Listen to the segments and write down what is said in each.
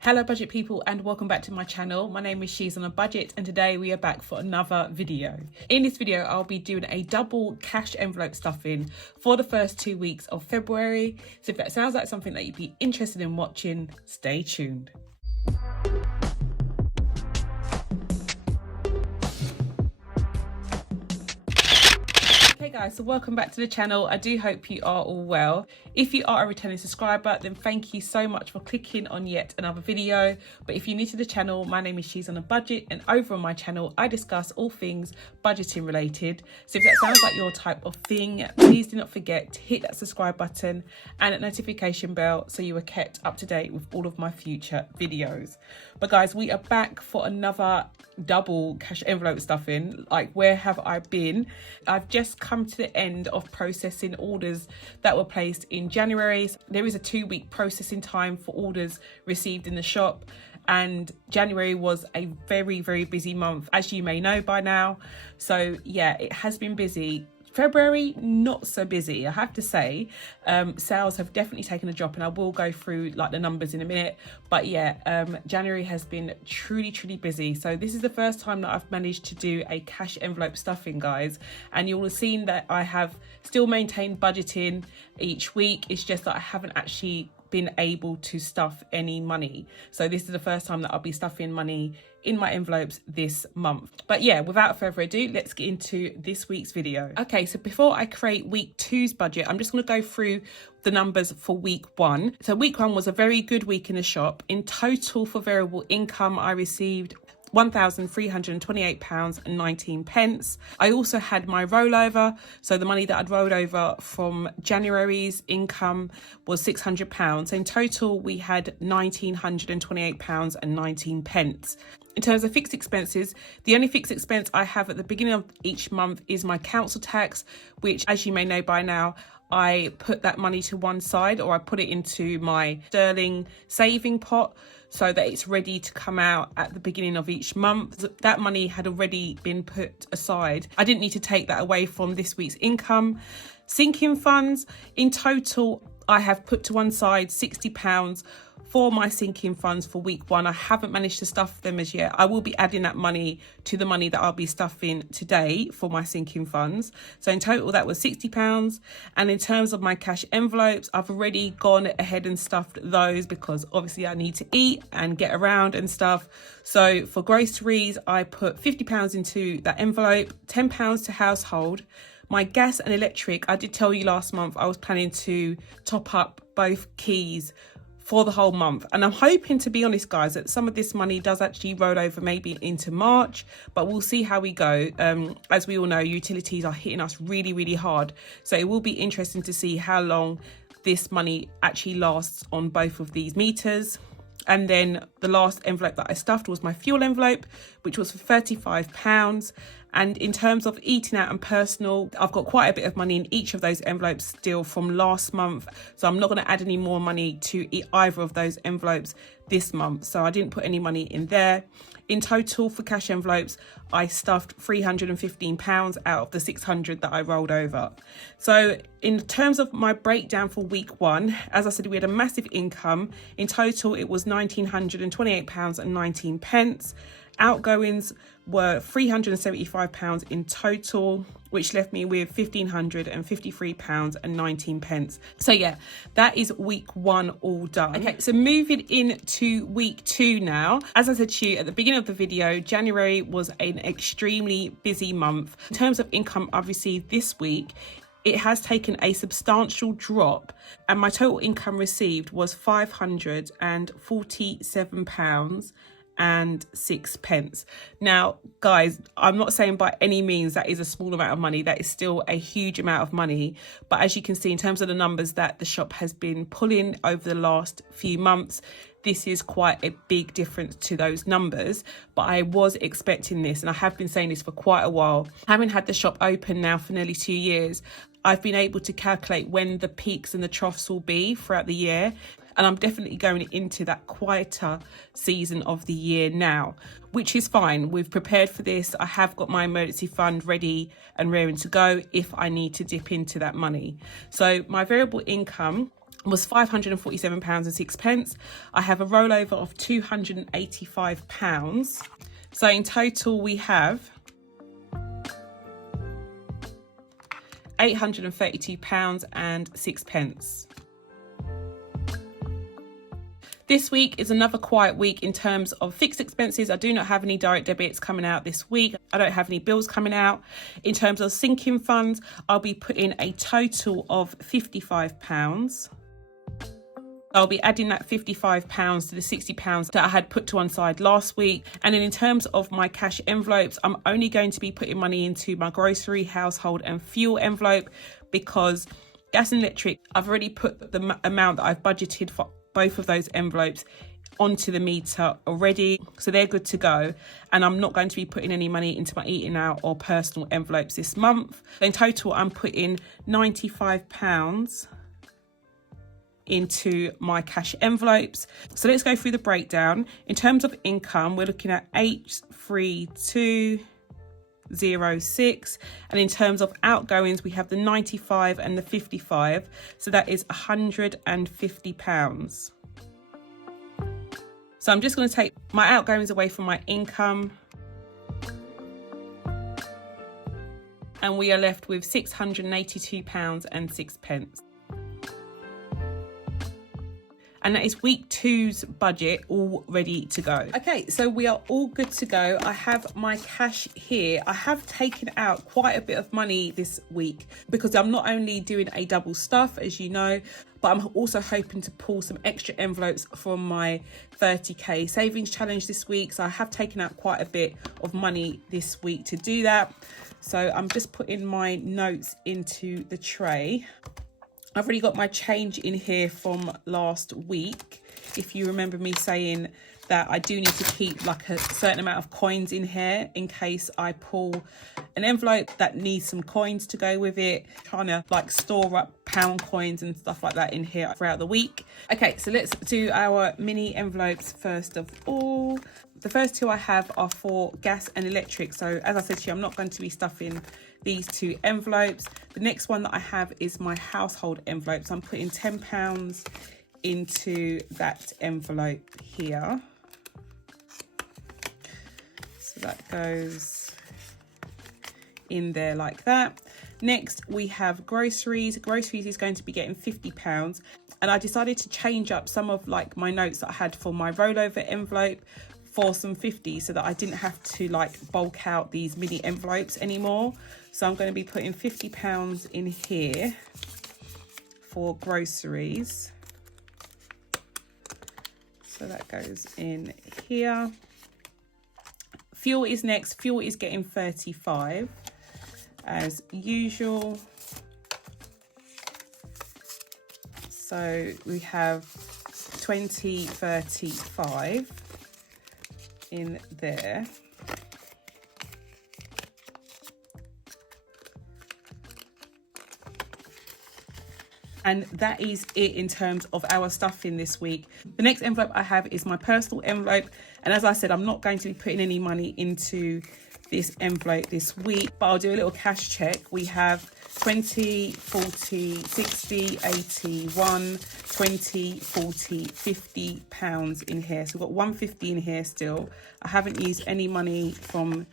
Hello budget people and welcome back to my channel. My name is She's on a Budget and today we are back for another video. In this video I'll be doing a double cash envelope stuffing for the first 2 weeks of February. So if that sounds like something that you'd be interested in watching, stay tuned. Hey guys, so welcome back to the channel. I do hope you are all well. If you are a returning subscriber, then thank you so much for clicking on yet another video. But if you're new to the channel, my name is She's on a Budget and over on my channel I discuss all things budgeting related. So if that sounds like your type of thing, please do not forget to hit that subscribe button and that notification bell so you are kept up to date with all of my future videos. But guys, we are back for another double cash envelope stuffing. Like, where have I been? I've just come to the end of processing orders that were placed in January. There is a 2-week processing time for orders received in the shop, and January was a very busy month, as you may know by now. So yeah, it has been busy. February, not so busy, I have to say. Sales have definitely taken a drop and I will go through like the numbers in a minute. But yeah, January has been truly busy. So this is the first time that I've managed to do a cash envelope stuffing, guys. And you will have seen that I have still maintained budgeting each week. It's just that I haven't actually been able to stuff any money. So this is the first time that I'll be stuffing money in my envelopes this month. But yeah, without further ado, let's get into this week's video. Okay, so before I create week 2's budget, I'm just going to go through the numbers for week 1. So week 1 was a very good week in the shop. In total for variable income, I received £1,328.19. I also had my rollover, so the money that I'd rolled over from January's income was £600. So in total we had £1,928.19. In terms of fixed expenses, the only fixed expense I have at the beginning of each month is my council tax, which, as you may know by now, I put that money to one side, or I put it into my sterling saving pot so that it's ready to come out at the beginning of each month. That money had already been put aside. I didn't need to take that away from this week's income. Sinking funds, in total, I have put to one side £60 for my sinking funds for week 1. I haven't managed to stuff them as yet. I will be adding that money to the money that I'll be stuffing today for my sinking funds. So in total, that was £60. And in terms of my cash envelopes, I've already gone ahead and stuffed those because obviously I need to eat and get around and stuff. So for groceries, I put £50 into that envelope, £10 to household. My gas and electric, I did tell you last month I was planning to top up both keys for the whole month, and I'm hoping, to be honest guys, that some of this money does actually roll over maybe into March, but we'll see how we go. As we all know, utilities are hitting us really hard, so it will be interesting to see how long this money actually lasts on both of these meters. And then the last envelope that I stuffed was my fuel envelope, which was for £35. And in terms of eating out and personal, I've got quite a bit of money in each of those envelopes still from last month. So I'm not going to add any more money to either of those envelopes this month. So I didn't put any money in there. In total for cash envelopes, I stuffed £315 out of the £600 that I rolled over. So in terms of my breakdown for week 1, as I said, we had a massive income. In total, it was £1,928.19. Outgoings were £375 in total, which left me with £1,553.19. So yeah, that is week 1 all done. Okay, so moving into week 2 now. As I said to you at the beginning of the video, January was an extremely busy month. In terms of income I've received this week, it has taken a substantial drop, and my total income received was £547.06. Now guys, I'm not saying by any means that is a small amount of money. That is still a huge amount of money, but as you can see, in terms of the numbers that the shop has been pulling over the last few months, this is quite a big difference to those numbers. But I was expecting this, and I have been saying this for quite a while. Having had the shop open now for nearly 2 years, I've been able to calculate when the peaks and the troughs will be throughout the year. And I'm definitely going into that quieter season of the year now, which is fine. We've prepared for this. I have got my emergency fund ready and raring to go if I need to dip into that money. So my variable income was £547.06. I have a rollover of £285. So in total we have £832.06. This week is another quiet week in terms of fixed expenses. I do not have any direct debits coming out this week. I don't have any bills coming out. In terms of sinking funds, I'll be putting a total of £55. I'll be adding that £55 to the £60 that I had put to one side last week. And then in terms of my cash envelopes, I'm only going to be putting money into my grocery, household and fuel envelope, because gas and electric, I've already put the amount that I've budgeted for both of those envelopes onto the meter already, so they're good to go. And I'm not going to be putting any money into my eating out or personal envelopes this month. In total, I'm putting £95 into my cash envelopes. So let's go through the breakdown. In terms of income, we're looking at 83206, and in terms of outgoings, we have the 95 and the 55, so that is £150. So I'm just going to take my outgoings away from my income, and we are left with £682.06. And that is week 2's budget all ready to go. Okay, so we are all good to go. I have my cash here. I have taken out quite a bit of money this week because I'm not only doing a double stuff, as you know, but I'm also hoping to pull some extra envelopes from my 30k savings challenge this week. So I have taken out quite a bit of money this week to do that. So I'm just putting my notes into the tray. I've already got my change in here from last week. If you remember me saying that I do need to keep like a certain amount of coins in here in case I pull an envelope that needs some coins to go with it, trying to like store up pound coins and stuff like that in here throughout the week. Okay, so let's do our mini envelopes first of all. The first two I have are for gas and electric. So as I said to you, I'm not going to be stuffing these two envelopes. The next one that I have is my household envelope. So I'm putting £10 into that envelope here. So that goes in there like that. Next we have groceries. Groceries is going to be getting £50. And I decided to change up some of like my notes that I had for my rollover envelope for some 50s, so that I didn't have to like bulk out these mini envelopes anymore. So I'm going to be putting £50 in here for groceries. So that goes in here. Fuel is next. Fuel is getting 35 as usual. So we have 2035 in there. And that is it in terms of our stuffing this week. The next envelope I have is my personal envelope. And as I said, I'm not going to be putting any money into this envelope this week, but I'll do a little cash check. We have 20, 40, 60, 80, 1, 20, 40, £50 in here. So we've got 150 in here still. I haven't used any money from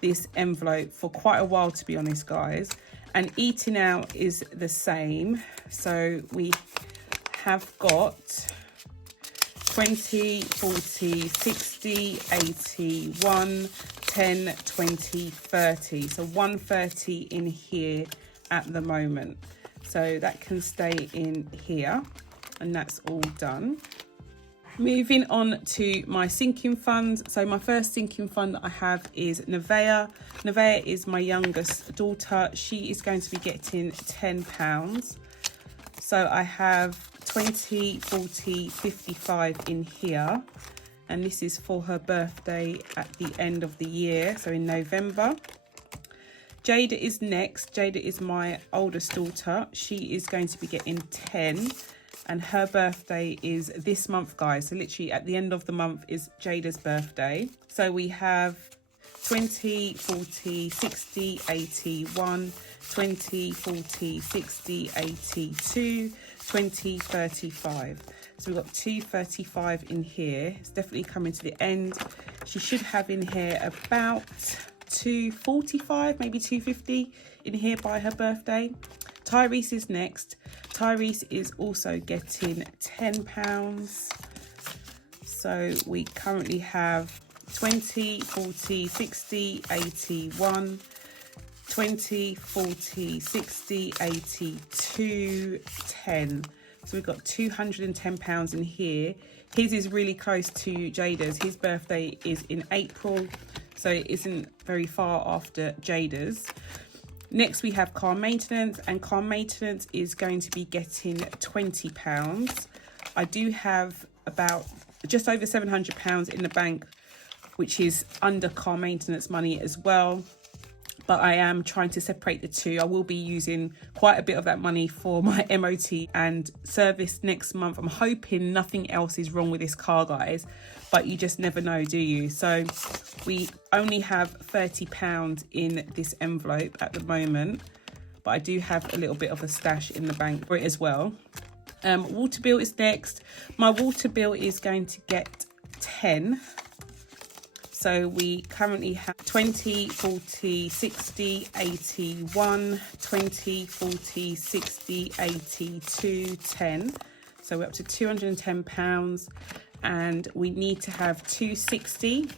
this envelope for quite a while, to be honest, guys. And eating out is the same. So we have got 20, 40, 60, 80, 1, 10, 20, 30. So 130 in here at the moment. So that can stay in here, and that's all done. Moving on to my sinking funds. So my first sinking fund that I have is Nevaeh. Nevaeh is my youngest daughter. She is going to be getting £10. So I have 20, 40, 55 in here. And this is for her birthday at the end of the year, so in November. Jada is next. Jada is my oldest daughter. She is going to be getting 10. And her birthday is this month, guys. So literally at the end of the month is Jada's birthday. So we have 20, 40, 60, 80, 1, 20, 40, 60, 80, 2, 20.35. So we've got 2.35 in here. It's definitely coming to the end. She should have in here about 2.45, maybe 2.50 in here by her birthday. Tyrese is next. Tyrese is also getting £10. So we currently have 20, 40, 60, 81, 20, 40, 60, 82, 10. So we've got £210 in here. His is really close to Jada's. His birthday is in April, so it isn't very far after Jada's. Next we have car maintenance, and car maintenance is going to be getting £20. I do have about just over £700 in the bank, which is under car maintenance money as well. But I am trying to separate the two. I will be using quite a bit of that money for my MOT and service next month. I'm hoping nothing else is wrong with this car, guys, but you just never know, do you? So we only have £30 in this envelope at the moment, but I do have a little bit of a stash in the bank for it as well. Water bill is next. My water bill is going to get 10. So we currently have 20, 40, 60, 81, 20, 40, 60, 82, 10. So we're up to £210, and we need to have 260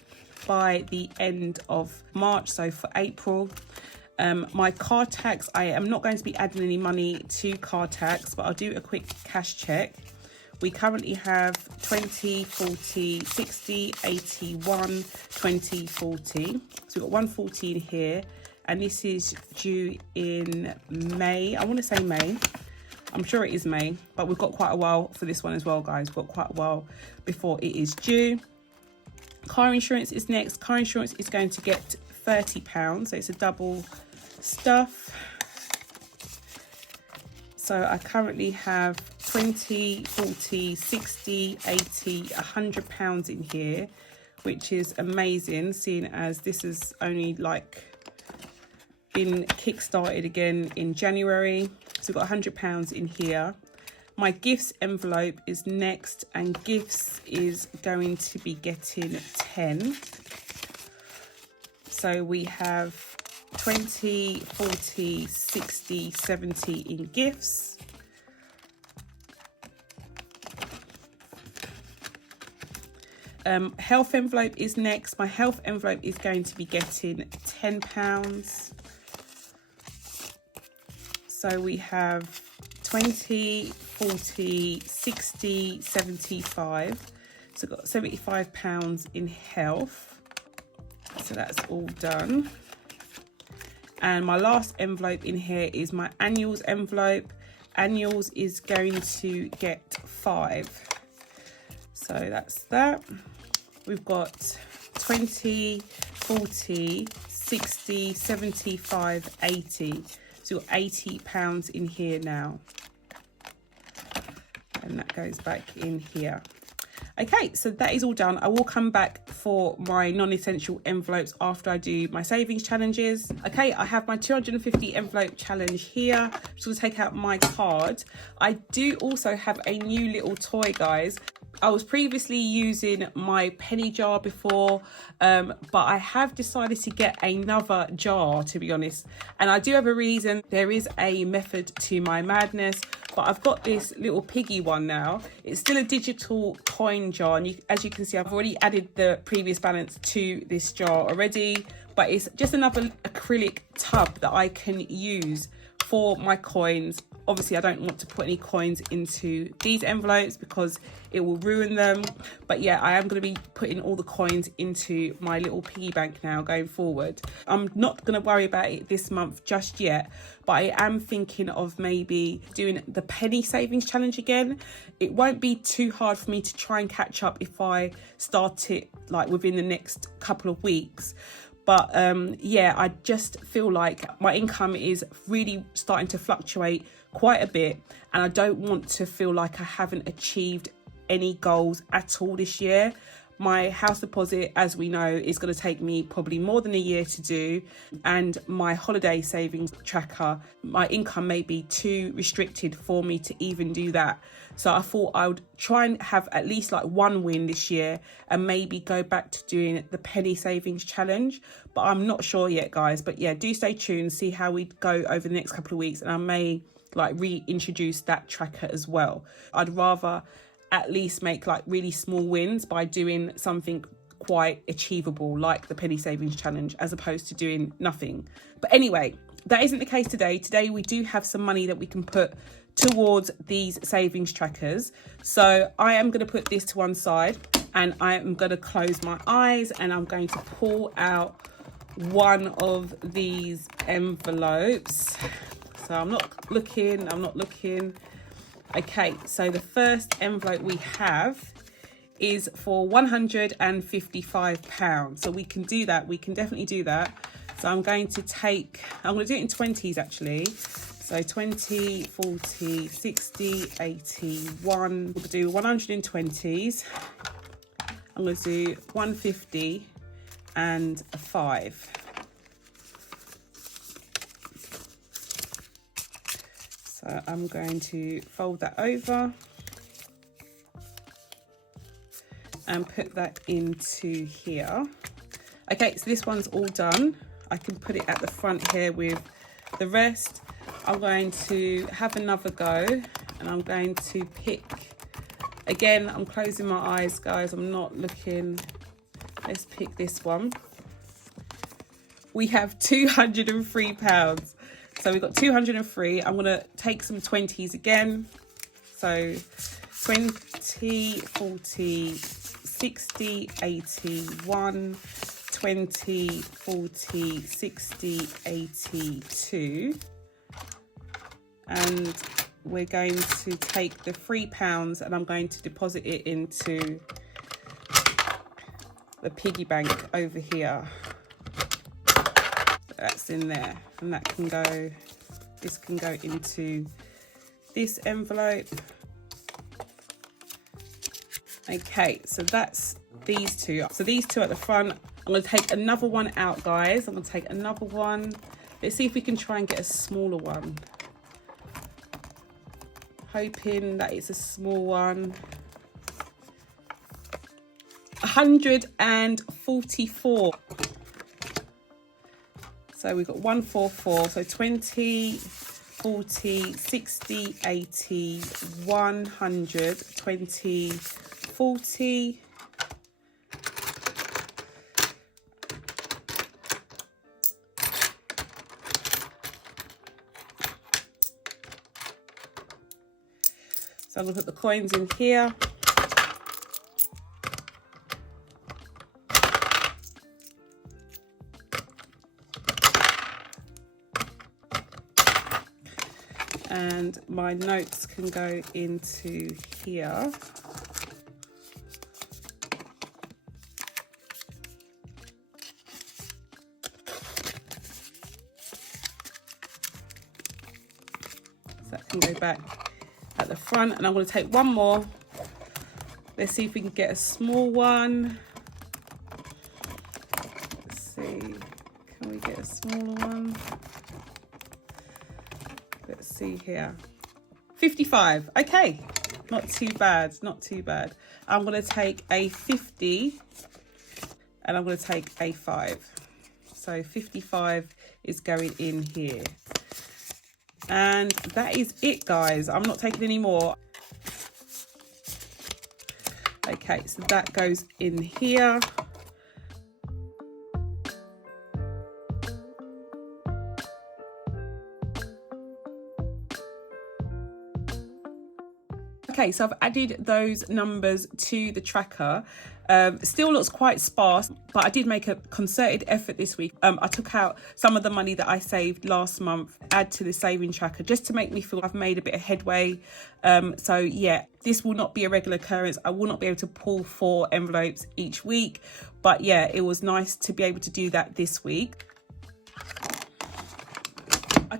by the end of March, so for April. My car tax, I am not going to be adding any money to car tax, but I'll do a quick cash check. We currently have 20, 40, 60, 81, 20, 40. So we've got 140 in here, and this is due in May. I want to say May. I'm sure it is May, but we've got quite a while for this one as well, guys. We've got quite a while before it is due. Car insurance is next. Car insurance is going to get £30, so it's a double stuff. So I currently have 20, 40, 60, 80, £100 in here, which is amazing, seeing as this has only like been kick-started again in January. So we've got £100 in here. My gifts envelope is next, and gifts is going to be getting 10. So we have 20, 40, 60, 70 in gifts. Health envelope is next. My health envelope is going to be getting £10. So we have 20, 40, 60, 75. So got £75 in health. So that's all done. And my last envelope in here is my annuals envelope. Annuals is going to get 5. So that's that. We've got 20, 40, 60, 75, 80. So we've got £80 in here now. And that goes back in here. Okay, so that is all done. I will come back for my non-essential envelopes after I do my savings challenges. Okay, I have my 250 envelope challenge here. I'm just going to take out my card. I do also have a new little toy, guys. I was previously using my penny jar before, but I have decided to get another jar, to be honest. And I do have a reason. There is a method to my madness, but I've got this little piggy one now. It's still a digital coin jar, and as you can see, I've already added the previous balance to this jar already, but it's just another acrylic tub that I can use for my coins. Obviously, I don't want to put any coins into these envelopes because it will ruin them. But yeah, I am going to be putting all the coins into my little piggy bank now going forward. I'm not going to worry about it this month just yet, but I am thinking of maybe doing the penny savings challenge again. It won't be too hard for me to try and catch up if I start it like within the next couple of weeks. But yeah, I just feel like my income is really starting to fluctuate quite a bit, and I don't want to feel like I haven't achieved any goals at all this year. My house deposit, as we know, is going to take me probably more than a year to do. And my holiday savings tracker, my income may be too restricted for me to even do that. So I thought I would try and have at least like one win this year and maybe go back to doing the penny savings challenge. But I'm not sure yet, guys. But yeah, do stay tuned, see how we go over the next couple of weeks. And I may like reintroduce that tracker as well. I'd rather at least make like really small wins by doing something quite achievable like the penny savings challenge as opposed to doing nothing. But anyway, that isn't the case today. Today we do have some money that we can put towards these savings trackers. So I am going to put this to one side and I am going to close my eyes and I'm going to pull out one of these envelopes. So I'm not looking. Okay, so the first envelope we have is for £155. So we can do that. We can definitely do that. So I'm going to do it in 20s actually. So 20, 40, 60, 80, 1. We'll do 120s. I'm going to do 150 and a 5. So I'm going to fold that over and put that into here. Okay, so this one's all done. I can put it at the front here with the rest. I'm going to have another go and I'm going to pick, again, I'm closing my eyes, guys. I'm not looking. Let's pick this one. We have £203. So we've got 203. I'm going to take some 20s again. So 20, 40, 60, 80, 1, 20, 40, 60, 82. And we're going to take the £3 and I'm going to deposit it into the piggy bank over here. That's in there, and that can go, this can go into this envelope. Okay, so that's these two. So these two at the front. I'm going to take another one out, guys. I'm going to take another one. Let's see if we can try and get a smaller one. Hoping that it's a small one. 144. So we've got 144, so 20, 40, 60, 80, 100, 20, 40. So I'm going to put the coins in here. And my notes can go into here. So that can go back at the front. And I'm going to take one more. Let's see if we can get a small one. Let's see. Can we get a smaller one? Let's see here. 55. Okay. Not too bad. Not too bad. I'm going to take a 50 and I'm going to take a 5. So 55 is going in here. And that is it, guys. I'm not taking any more. Okay, so that goes in here. Okay, so I've added those numbers to the tracker. Still looks quite sparse, but I did make a concerted effort this week. I took out some of the money that I saved last month, add to the saving tracker, just to make me feel I've made a bit of headway. So yeah, this will not be a regular occurrence. I will not be able to pull 4 envelopes each week, but yeah, it was nice to be able to do that this week.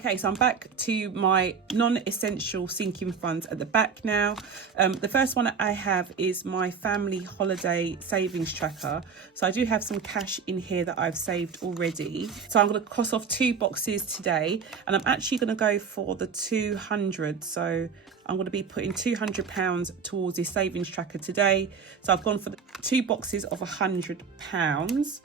Okay, so I'm back to my non-essential sinking funds at the back now. The first one I have is my family holiday savings tracker. So I do have some cash in here that I've saved already. So I'm going to cross off 2 boxes today, and I'm actually going to go for the 200. So I'm going to be putting £200 towards this savings tracker today. So I've gone for the 2 boxes of £100.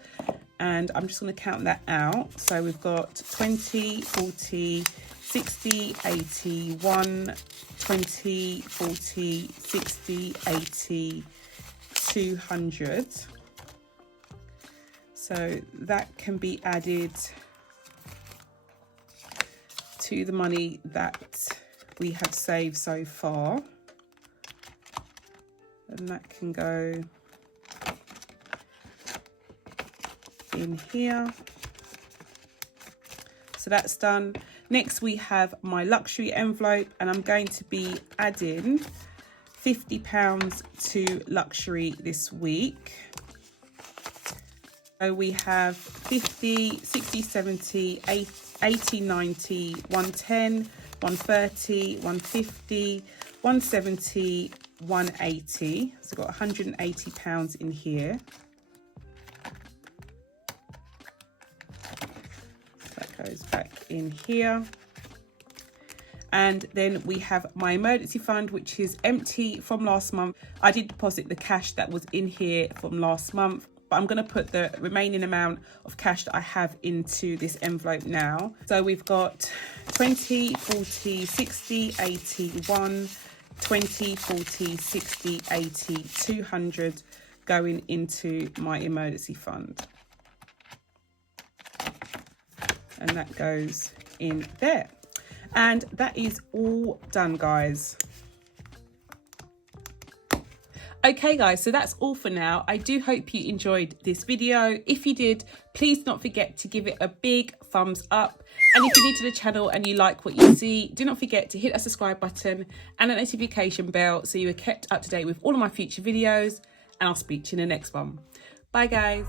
And I'm just going to count that out. So we've got 20, 40, 60, 80, 1, 20, 40, 60, 80, 200. So that can be added to the money that we have saved so far. And that can go in here. So that's done. Next we have my luxury envelope, and I'm going to be adding £50 to luxury this week. So we have 50, 60, 70, 80, 90, 110, 130, 150, 170, 180. So I've got £180 in here. Goes back in here. And then we have my emergency fund, which is empty from last month. I did deposit the cash that was in here from last month, but I'm going to put the remaining amount of cash that I have into this envelope now. So we've got 20, 40, 60, 80, 1, 20, 40, 60, 80, 200 going into my emergency fund. And that goes in there. And that is all done, guys. Okay guys, so that's all for now. I do hope you enjoyed this video. If you did, please don't forget to give it a big thumbs up. And if you're new to the channel and you like what you see, do not forget to hit that subscribe button and a notification bell so you are kept up to date with all of my future videos. And I'll speak to you in the next one. Bye guys.